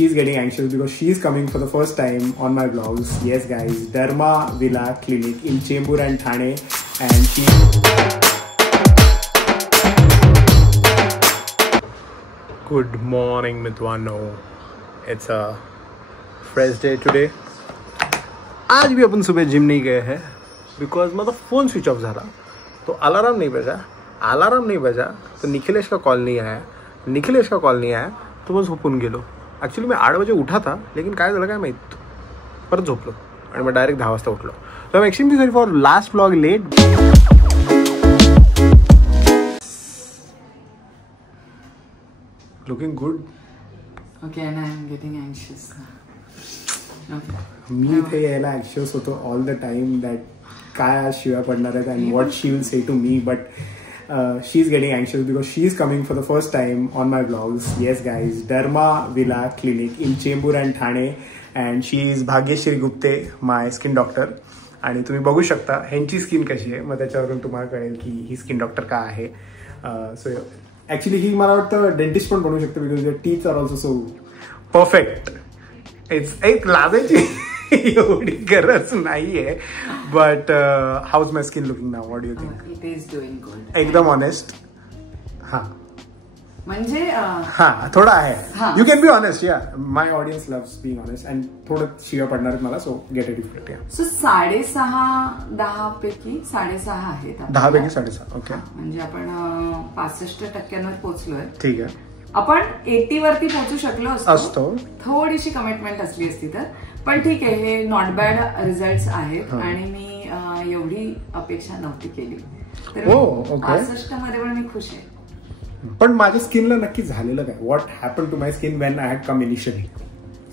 she's getting anxious because she's coming for the first time on my vlogs. Yes guys, Dharma Villa Clinic in Chembur and Thane, and she... Good morning मित्रांनो, it's a fresh day today. आज भी अपन सुबह gym नहीं गए हैं because मतलब phone switch off झाला, तो अलार्म नहीं बजा तो निखिलेश का कॉल नहीं आया तो मैं झोपून गेलो. ॲक्च्युली मी 8 बजे उठा था, लेकिन काय झालं काय माहीत, परत झोपलो आणि मग डायरेक्ट 10 वाजता उठलो. So I am extremely sorry for last vlog late. Looking good. Okay, and I'm getting anxious now. Okay. मी इथे यायला anxious होतो ऑल द टाइम दॅट काय आज शिव्या पडणार आहेत and what she will say to me, but she is getting anxious because she is coming for the first time on my vlogs. Yes guys, Dharma Villa Clinic in Chembur and Thane, and she is Bhagyashree Gupte, my skin doctor. आणि तुम्ही बघू शकता ह्यांची skin कशी आहे, मग त्याच्यावरून तुम्हाला कळेल की ही स्किन डॉक्टर का आहे. सो ॲक्च्युली ही मला वाटतं डेंटिस्ट पण बनवू शकते because your teeth are also so perfect. It's एक लाजायची एवढी गरज नाहीये, but how's my skin looking now, what do you think? It is doing good. एकदम ऑनेस्ट. हा म्हणजे हा थोडा आहे. You can be honest. Yeah my audience loves being honest and थोडं शिव्या पडणार आहेत मला, so get it effect. So 6.5-10 पैकी 6.5 आहेत. 10 पैकी 6.5. ओके, म्हणजे आपण 65% पोहोचलोय. ठीक आहे. आपण 80 वरती पोहोचू शकलो असतो, थोडीशी कमिटमेंट असली असती तर. पण ठीक आहे, हे नॉट बॅड रिझल्ट आहेत आणि मी एवढी अपेक्षा नव्हती केली. तर 65 मध्ये पण मी खुश आहे. पण माझ्या स्किनला नक्की झालेलं काय? What happen to my skin when I had come initially?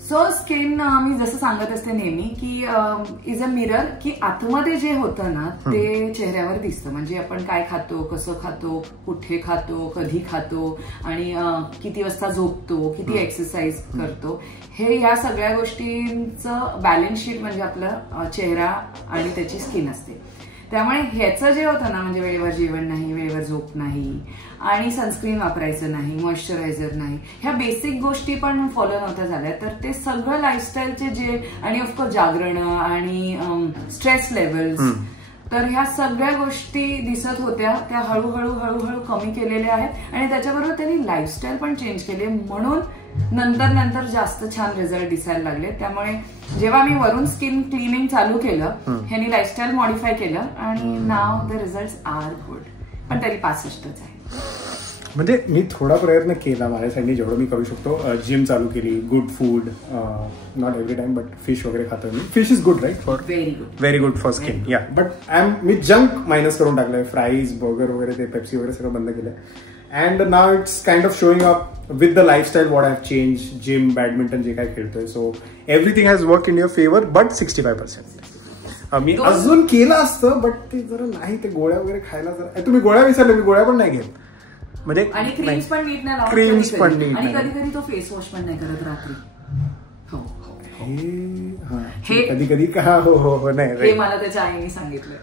So skin मी जसं सांगत असते नेहमी की इज अ मिरर, की आतमध्ये जे होतं ना ते चेहऱ्यावर दिसतं. म्हणजे आपण काय खातो, कसं खातो, कुठे खातो, कधी खातो आणि किती वाजता झोपतो, किती एक्सरसाइज करतो, हे या सगळ्या गोष्टींचं बॅलन्स शीट म्हणजे आपला चेहरा आणि त्याची स्किन असते. त्यामुळे ह्याचं जे होतं ना, म्हणजे वेळेवर जेवण नाही, वेळेवर झोप नाही आणि सनस्क्रीन वापरायचं नाही, मॉइश्चरायझर नाही, ह्या बेसिक गोष्टी पण फॉलो नव्हत्या झाल्या. तर ते सगळं लाईफस्टाईलचे जे आणि ऑफकोर्स जागरण आणि स्ट्रेस लेवल्स, तर ह्या सगळ्या गोष्टी दिसत होत्या, त्या हळूहळू कमी केलेल्या आहेत. आणि त्याच्याबरोबर त्यांनी लाईफस्टाईल पण चेंज केली, म्हणून नंतर जास्त छान रिझल्ट दिसायला लागले. त्यामुळे जेव्हा मी वरून स्किन क्लिनिंग चालू केलं, ह्यांनी लाईफस्टाईल मॉडिफाय केलं आणि now the result are good. पण तरी 65च आहे. म्हणजे मी थोडा प्रयत्न केला माझ्यासाठी जेवढं मी करू शकतो. जिम चालू केली, good food, not every time but fish वगैरे खातो मी. Fish is good right for very good for skin. Yeah but मी जंक मायनस करून टाकलंय. फ्राईज, बर्गर वगैरे, ते पेप्सी वगैरे सगळं बंद केलंय. And now it's kind of showing up with the lifestyle what I have change. Gym, badminton जे काय खेळतोय, so everything has work in your favour, but 65%. मी अजून केलं असतं बट ते जरा नाही, ते गोळ्या वगैरे खायला जरा. तुम्ही गोळ्या विसरले, मी गोळ्या पण नाही घेत. म्हणजे आणि क्रीम्स पण नीट नाही लावत, क्रीम्स पण नीट, आणि कधी तो फेस वॉश पण नाही करत रात्री. हे कधी का हो नाही, हे मला त्याच्या आईने सांगितलं.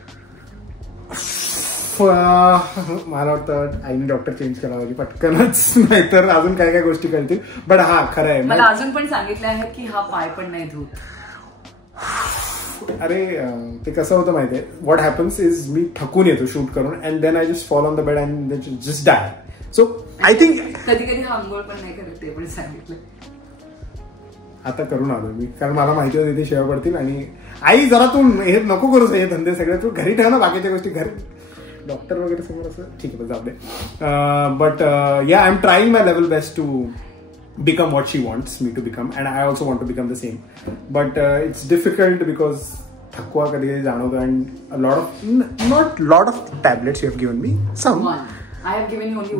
मला वाटतं आईने डॉक्टर चेंज केला पाहिजे पटकनच, नाहीतर अजून काय गोष्टी कळतील. बट हा खरं आहे, मला अजून पण सांगितलं आहे की हा पाय पण नाही धुत. अरे ते कसं होतं माहितीये, व्हॉट हॅपन्स इज मी थकून येतो शूट करून and then I just fall on the bed and just die. So I think कधी हा आंघोळ पण नाही करत, ते पण सांगितलं. आता करून आलो मी, कारण मला माहिती होती ते शेवा पडतील. आणि आई जरा तू हे नको करूस, हे धंदे सगळे तू घरी ठेव ना, बाकीच्या गोष्टी घरी डॉक्टर वगैरे समोर असं ठीक आहे जाऊ दे. But yeah I am trying my level best to become what she wants me to become, and I also want to become the same, but it's difficult because thakwa kadi janavto, and a lot of not lot of tablets you have given me. Some I have given you only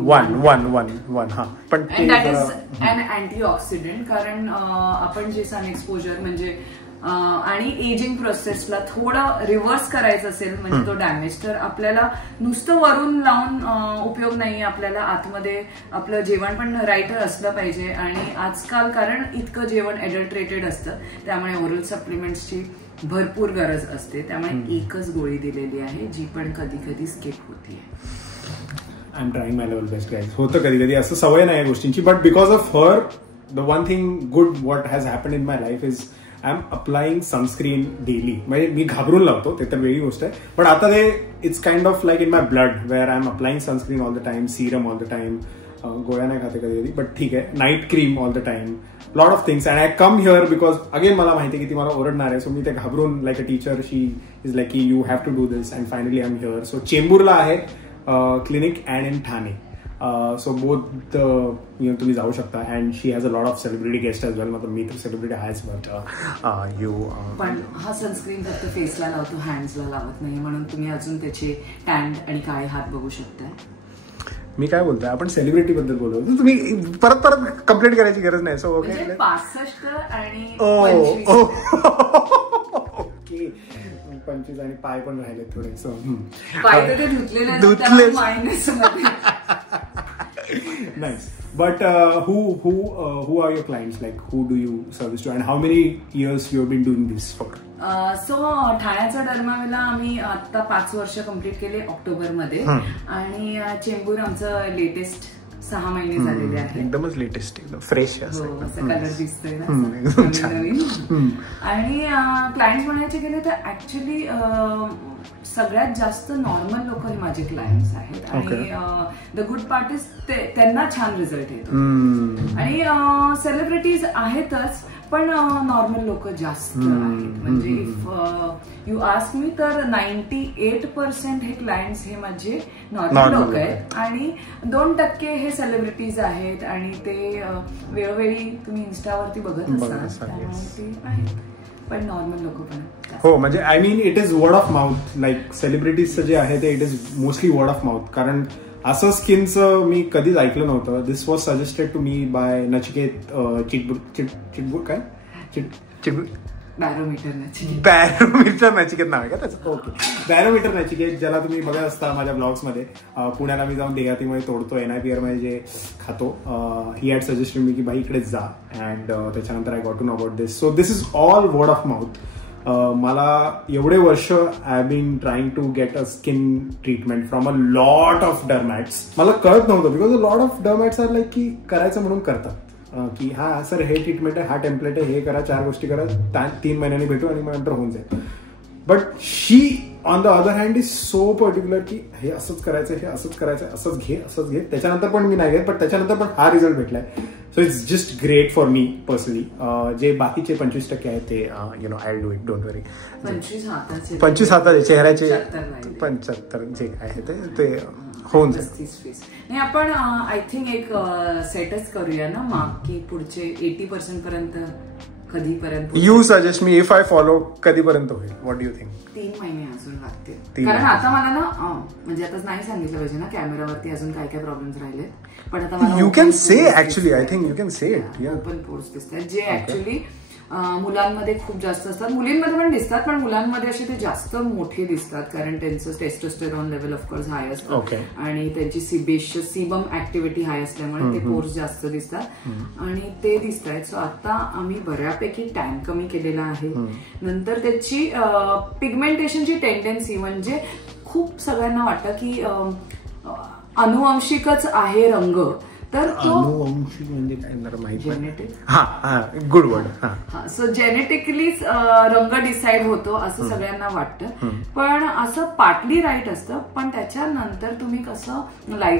one ha, but and that is an antioxidant. कारण आपण जे sun exposure म्हणजे आणि ageing प्रोसेसला थोडं reverse करायचं असेल म्हणजे तो डॅमेज, तर आपल्याला नुसतं वरून लावून उपयोग नाही. आपल्याला आतमध्ये आपलं जेवण पण राईटर असलं पाहिजे. आणि आजकाल कारण इतकं जेवण एडल्ट्रेटेड असतं, त्यामुळे ओरल सप्लिमेंट्सची भरपूर गरज असते. त्यामुळे एकच गोळी दिलेली आहे जी पण कधी कधी स्किप होतीये. I am trying my level best guys. होतं कधी कधी असं, सवय नाही या गोष्टींची, but because of her the one thing good what has happened in my life is I am applying sunscreen daily. म्हणजे मी घाबरून लावतो ते तर वेगळी गोष्ट आहे, पण आता ते it's kind of like in my blood wear I am applying sunscreen all the time, serum all the time, गोळ्या नाही खाते कधी कधी, बट ठीक आहे, night cream all the time, lot of things. And I come here because again मला माहिती आहे की ती मला ओरडणार आहे, सो मी ते घाबरून like a teacher she is like की you have to do this, and finally I am here. So चेंबूरला आहे clinic and in Thane. So both तुम्ही जाऊ शकता, and she has a lot of celebrity guests as well. मतलब मी तर celebrity आहेच, but you पण हा सनस्क्रीन फक्त फेसला लावतो, हँड्सला लावत नाही, म्हणून तुम्ही अजून त्याचे टॅन आणि काळे हात बघू शकताय. मी काय बोलतोय, आपण सेलिब्रिटी बद्दल बोलतो, तुम्ही परत परत कंप्लेंट करायची गरज नाही. सो ओके, 65 आणि ओके 25 आणि पाय पण राहिले थोडे. सो पाय तर धुतलेले minus. Nice. But who are your clients? Like, who do you service to, and how many years you have been doing this for? So ठाण्याचा डर्मावेला आम्ही आता 5 वर्ष कंप्लीट केले ऑक्टोबरमध्ये, आणि चेंबूर आमचं लेटेस्ट 6 महिने झालेले आहेत. एकदमच लेटेस्ट, एकदम फ्रेश कलर दिसतोय नवीन. आणि क्लायंट्स म्हणायचे गेले तर ऍक्च्युली सगळ्यात जास्त नॉर्मल लोक हे माझे क्लायंट्स आहेत, आणि द गुड पार्ट इज त्यांना छान रिझल्ट येतो. आणि सेलिब्रिटीज आहेतच, पण नॉर्मल लोक जास्त आहेत. म्हणजे इफ यू आस्क मी तर 98% हे क्लायंट्स हे माझे नॉर्मल लोक आहेत, आणि 2% हे सेलिब्रिटीज आहेत, आणि ते वेळोवेळी तुम्ही इन्स्टावरती बघत असता, त्यामुळे ते आहेत, पण नॉर्मल लोक पण. हो, म्हणजे I mean it is word of mouth. Like सेलिब्रिटीजचं जे आहे ते it is mostly word of mouth, कारण असं स्किनचं मी कधीच ऐकलं नव्हतं. This was suggested to me by Nachiket चिटबुर काय बॅरोमीटर नचिकेत नाव आहे का त्याचं? ओके, बॅरोमीटर नचिकेत, ज्याला तुम्ही बघत असता माझ्या ब्लॉग्स मध्ये. पुण्याला मी जाऊन देहातीमध्ये तोडतो, NIPR मध्ये जे खातो. ही हॅड सजेस्टेड मी की भाई इकडेच जा, अँड त्याच्यानंतर I got to know about this. So this is all word of mouth. मला एवढे वर्ष I been trying to get a skin treatment from a lot of dermats. मला कळत नव्हतं, because a lot of dermats are like की करायचं म्हणून करतात, की हा सर हे ट्रीटमेंट आहे, हा टेम्पलेट आहे, हे करा, 4 गोष्टी करा, 3 महिन्यांनी भेटू आणि मग नंतर होऊन जाईल. But she on the other hand is so particular की हे असंच करायचं, हे असंच करायचं, असंच घे. त्याच्यानंतर पण मी नाही घेत, पण त्याच्यानंतर पण हा रिझल्ट भेटलाय. So it's just great for me personally. जे बाकीचे 25% आहेत ते you know I do it, don't worry. 25 हाताचे चेहऱ्याचे 75 जे आहे ते होऊन जाईल. नाही, आपण आय थिंक एक सेटच करूया ना माग, की पुढचे 80% पर्यंत कधीपर्यंत. You suggest me if I follow कधीपर्यंत होईल? What do you think? 3 महिने अजून लागतील, कारण आता मला ना म्हणजे आता नाही सांगितलं पाहिजे ना कॅमेरावरती अजून काय काय प्रॉब्लेम्स राहिले, पण आता मला you can say actually, I think you can say it. Open pores दिसतात, जे ऍक्च्युअली मुलांमध्ये खूप जास्त असतात, मुलींमध्ये पण दिसतात, पण मुलांमध्ये असे ते जास्त मोठे दिसतात, कारण त्यांचं टेस्टोस्टेरॉन लेवल ऑफकोर्स हाय असतं, आणि त्यांची सीबम ऍक्टिव्हिटी हाय असल्यामुळे ते पोर्स जास्त दिसतात, आणि ते दिसत आहेत. सो आता आम्ही बऱ्यापैकी टॅन कमी केलेला आहे. नंतर त्याची पिगमेंटेशनची टेंडन्सी, म्हणजे खूप सगळ्यांना वाटतं की अनुवंशिकच आहे रंग, तर तो म्हणजे काय माहिती, जेनेटिक. Good word. सो जेनेटिकलीच रंग डिसाईड होतो असं सगळ्यांना वाटतं, पण असं पार्टली राईट असतं, पण त्याच्यानंतर तुम्ही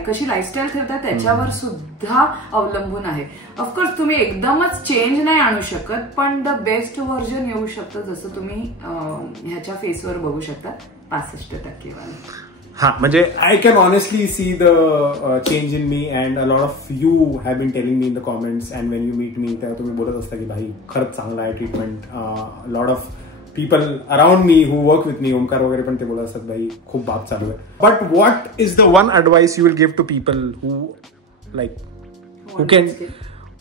कशी लाईफस्टाईल ठेवता त्याच्यावर सुद्धा अवलंबून आहे. ऑफकोर्स तुम्ही एकदमच चेंज नाही आणू शकत, पण द बेस्ट व्हर्जन येऊ शकतं, जसं तुम्ही ह्याच्या फेसवर बघू शकता 65% वाला. हा, म्हणजे I can honestly see the change in me, and a lot of you have been telling me in the comments, and when you meet me तेव्हा तुम्ही बोलत असता की भाई खरंच चांगला आहे treatment. Lot of people around me who work with me, Omkar वगैरे पण ते बोलत असतात भाई खूप बाप चालू आहे. But what is the one advice you will give to people who like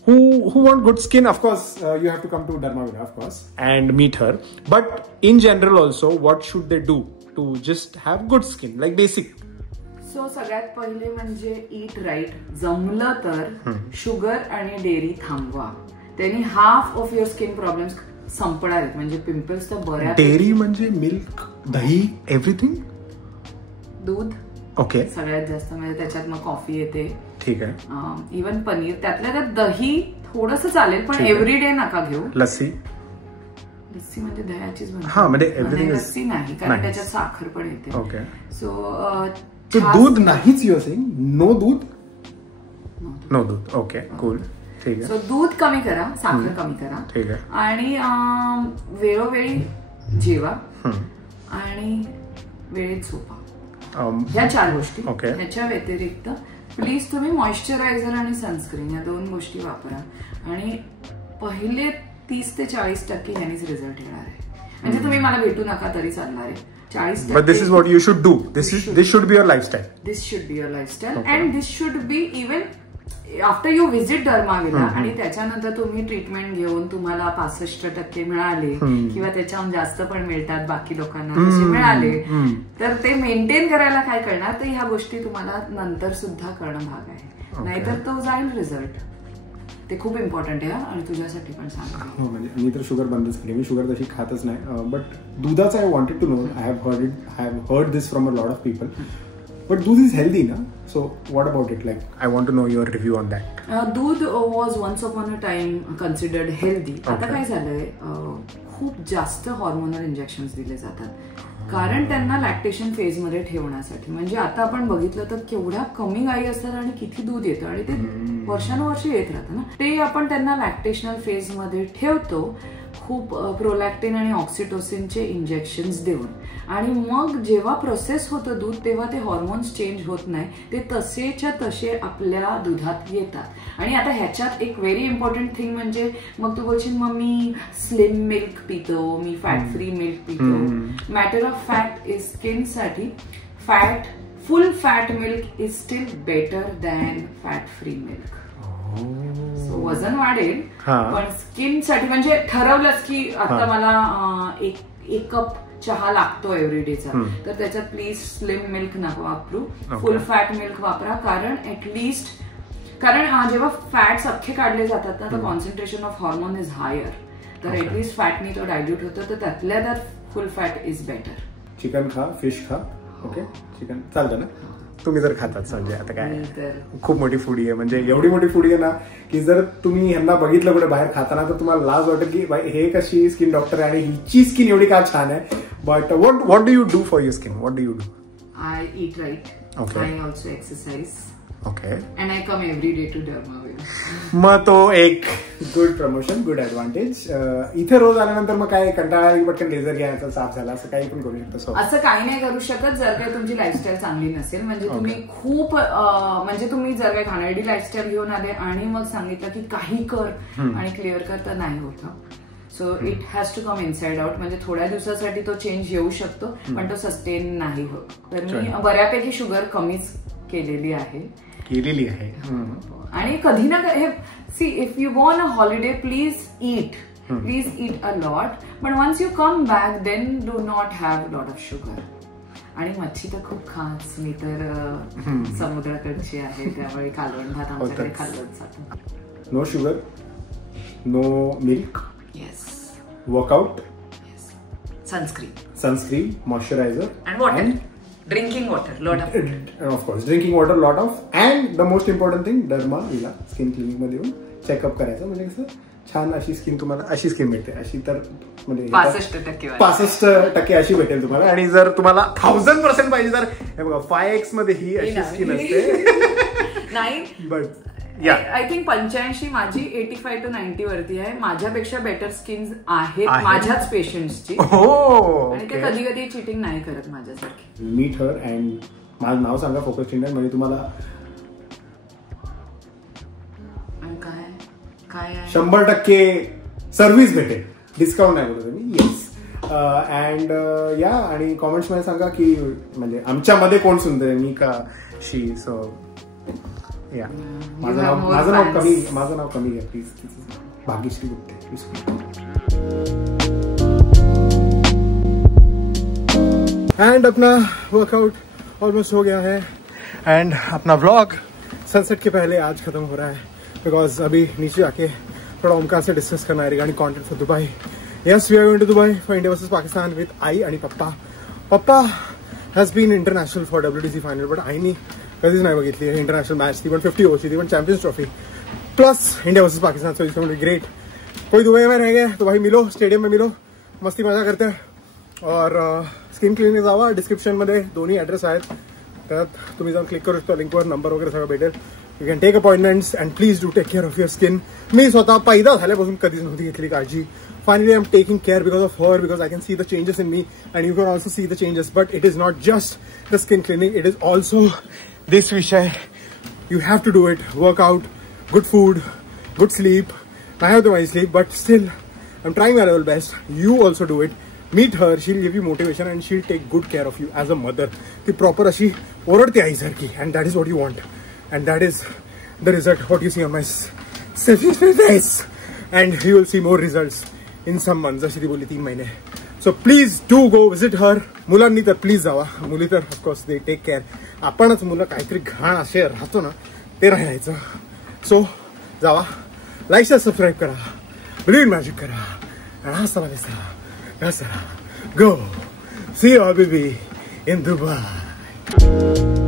who want good skin? Of course, you have to come to Dermavida, of course, and meet her. But in general also, what should they do to just have good skin, like basic? So सगळ्यात पहिले म्हणजे ईट right. जमलं तर sugar आणि dairy थांबवा, त्यांनी half of your skin problems संपणार आहेत. म्हणजे पिंपल्स तर बऱ्याच. डेअरी म्हणजे मिल्क, दही, एव्हरीथिंग. दूध ओके, सगळ्यात जास्त, म्हणजे त्याच्यात मग कॉफी येते, ठीक आहे, इवन पनीर, त्यातल्या त्यात दही थोडंसं चालेल पण एव्हरीडे नका घेऊ. लस्सी लस्सी म्हणजे दह्याचीच म्हणजे लस्सी नाही कारण त्याच्यात साखर पण येते. ओके. सो दूध नाहीच युअर सेइंग? नो दूध? नो दूध. Okay cool. ठीक आहे. सो दूध कमी करा, साखर कमी करा. ठीक आहे. आणि वेळोवेळी जेवा आणि वेळेत झोपा. ह्या 4 गोष्टी. ह्याच्या व्यतिरिक्त प्लीज तुम्ही मॉइश्चरायझर आणि सनस्क्रीन या 2 गोष्टी वापरा आणि पहिले 30 ते 40% ह्यानेच रिझल्ट येणार आहे. म्हणजे तुम्ही मला भेटू नका तरी चालणार आहे. 40%. But this is what you should do. This should be your lifestyle. This should be your lifestyle and this should be even after you visit Dermavilla आणि त्याच्यानंतर तुम्ही ट्रीटमेंट घेऊन तुम्हाला 65% मिळाले किंवा त्याच्याहून जास्त पण मिळतात बाकी लोकांना तसे मिळाले तर ते मेंटेन करायला काय करणार तर ह्या गोष्टी तुम्हाला नंतर सुद्धा करणं भाग आहे. नाहीतर तो जाईल रिझल्ट. ते खूप इम्पॉर्टंट आहे आणि तुझ्यासाठी पण सांग. म्हणजे मी तर शुगर बंदच केली. मी शुगर तशी खातच नाही. बट दुधाचं I wanted to know. I have heard this from a lot of people. But दूध is healthy, na? So what about it? Like, I want to know your review on that. दूध was once upon a time considered healthy. आता काय झालंय खूप जास्त hormonal injections दिले जातात कारण त्यांना लॅक्टेशन फेज मध्ये ठेवण्यासाठी. म्हणजे आता आपण बघितलं तर केवढ्या कमी गायी असतात आणि किती दूध येतं आणि ते वर्षानुवर्ष येत राहतं ना. ते आपण त्यांना लॅक्टेशनल फेज मध्ये ठेवतो खूप प्रोलॅक्टिन आणि ऑक्सिटोसिनचे इंजेक्शन्स देऊन आणि मग जेव्हा प्रोसेस होतं दूध तेव्हा ते हॉर्मोन्स चेंज होत नाही. ते तसेच्या तसे आपल्या दुधात येतात. आणि आता ह्याच्यात एक व्हेरी इम्पॉर्टंट थिंग म्हणजे मग तू बोलशील मग मी स्लिम मिल्क पितो, मी फॅट फ्री मिल्क पितो. मॅटर ऑफ फॅक्ट इज स्किनसाठी फुल fat milk is steel better than fat free milk. वजन वाढेल पण स्किन साठी म्हणजे ठरवलंच की आता मला एक कप चहा लागतो एव्हरीडेचा तर त्याच्यात प्लीज स्लिम मिल्क नका वापरू. फुल फॅट मिल्क वापरा कारण कारण जेव्हा फॅट्स अख्खे काढले जातात ना तर concentration of hormone is higher तर ऍटलीस्ट फॅटनी तो डायल्यूट होतं तर त्यातल्या त्यात full fat is better. Chicken खा, फिश खा. ओके चिकन चालतं ना? तुम्ही जर खातात संजय आता काय खूप मोठी फूडी आहे. म्हणजे एवढी मोठी फूडी आहे ना की जर तुम्ही ह्यांना बघितलं कुठे बाहेर खाताना तर तुम्हाला लाज वाटेल की हे कशी स्किन डॉक्टर आहे आणि हिची स्किन एवढी का छान आहे. But what do you do for your skin? What do you do? I eat right. I also exercise. Okay. And I come every day to Dermavilla. मग तो एक गुड प्रमोशन, गुड ऍडव्हान्टेज. इथे रोज आल्यानंतर मग काय कंटाळा पटकन लेझर घ्यायचा साफ झाला असं काही पण करू शकतो? असं काही नाही करू शकत जर काही तुमची लाईफस्टाईल चांगली नसेल. म्हणजे तुम्ही खूप म्हणजे तुम्ही जर काही घाणेरडी लाईफस्टाईल घेऊन आले आणि मग सांगितलं की काही कर आणि क्लिअर कर तर नाही होत. So it has to come inside out. म्हणजे थोड्या दिवसासाठी तो चेंज येऊ शकतो पण तो सस्टेन नाही होत. तर मी बऱ्यापैकी शुगर कमीच केलेली आहे. आणि कधी ना कधी see if you go on a holiday please eat a lot but once you come back then do not have lot of sugar. आणि मच्छी तर खूप खास. मी तर समुद्राकडची आहे त्यामुळे कालवण भात आमच्याकडे खाल्लंच जातं. No sugar, no milk. Yes. Workout. Yes. Sunscreen, moisturizer and water. Drinking water, lot of. Of course, drinking water, lot of. And the most important thing, Dermavilla skin clinic मध्ये येऊन चेकअप करायचं. म्हणजे कसं छान अशी स्किन तुम्हाला अशी skin भेटते. अशी तर म्हणजे 65% अशी भेटेल तुम्हाला. आणि जर तुम्हाला 1000% पाहिजे तर हे बघा 5x मध्ये ही अशी स्किन असते. नाही बट आय थिंक 85 माझी 85 to 90 वरती आहे. माझ्यापेक्षा बेटर स्किन आहेत माझ्याच पेशंट्सची आणि ते कधी कधी चिटिंग नाही करत माझ्यासारखी. मीट हर अँड माझं नाव सांगा फोकस इंडियन म्हणजे तुम्हाला काय 100% सर्व्हिस भेटेल. डिस्काउंट नाही बोलतो मी. येस. अँड या आणि कॉमेंट्स मध्ये सांगा की म्हणजे आमच्यामध्ये कोण सुंदर आहे, मी का शी. सो या माझं नाव कमी घ्या please. Bhagyashree Gupte. End Apna workout almost हो गया है एंड अपना व्लॉग सनसेट के पहले आज खत्म हो रहा है बिकॉज अभी नीचे आके थोड़ा ओमकार से डिस्कस करना है regarding content for Dubai. Yes, we are going to Dubai for India versus Pakistan with आई आणि पप्पा. पप्पा हॅज बीन international for WTC final but आईनी कधीच नाही बघितली इंटरनॅशनल मॅच. ती पण 50 ओव्हरची, ती पण champions trophy. Plus India versus Pakistan, so it's going to be great. कोई दुबई में रह गए तो भाई मिलो, स्टेडियम में मिलो, मस्ती मजा करते हैं. और स्किन क्लिनिक जावा, डिस्क्रिप्शनमध्ये दोन्ही ॲड्रेस आहेत, त्यात तुम्ही जाऊन क्लिक करू शकता, लिंकवर नंबर वगैरे सगळं भेटेल. You can take appointments and please do take care of your skin. मी स्वतः पैदा झाल्यापासून कधीच नव्हती घेतली काळजी. Finally, I'm taking care because of her, because I can see the changes in me and you can also see the changes. But it is not just the skin cleaning, it is also this vishay. You have to do it. Work out, good food, good sleep. I have to my sleep, but still, I'm trying my level best. You also do it. Meet her, she'll give you motivation and she'll take good care of you as a mother. The proper ashi oradti aisarki, and that is what you want. And that is the result, what you see on my face. And you will see more results in some months, अशी ती बोलली 3 महिने. So please do go visit her. मुलांनी तर please जावा, मुली तर of course they take care. आपणच मुलं काहीतरी घाण असे राहतो ना, ते राहायचं. सो जावा, लाईक शेअर सबस्क्राईब करा, बिलीव्ह मॅजिक करा, आणि हसला दिसा. Go see you baby in Dubai.